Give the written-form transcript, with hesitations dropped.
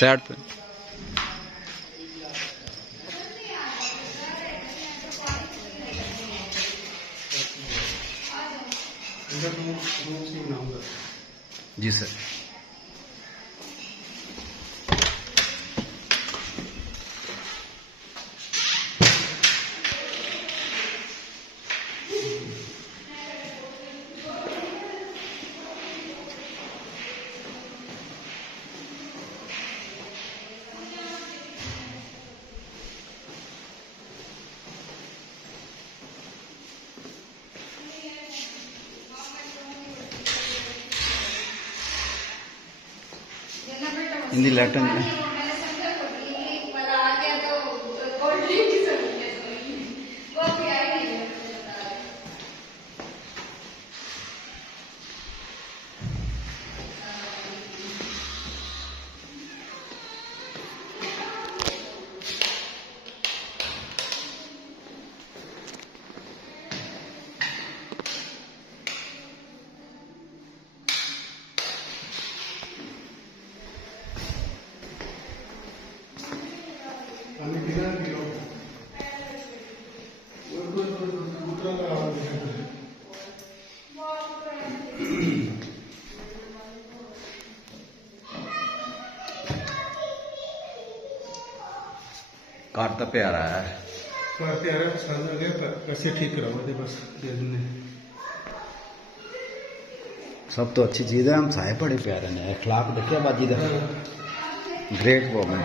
Side पे। जी sir. Hindi Layton car तो प्यारा है, कैसे ठीक कराओ बस सब तो अच्छी चीज़ है। हम साहे बड़े प्यारे ने अखलाक देखिए बाजी का ग्रेट वो में।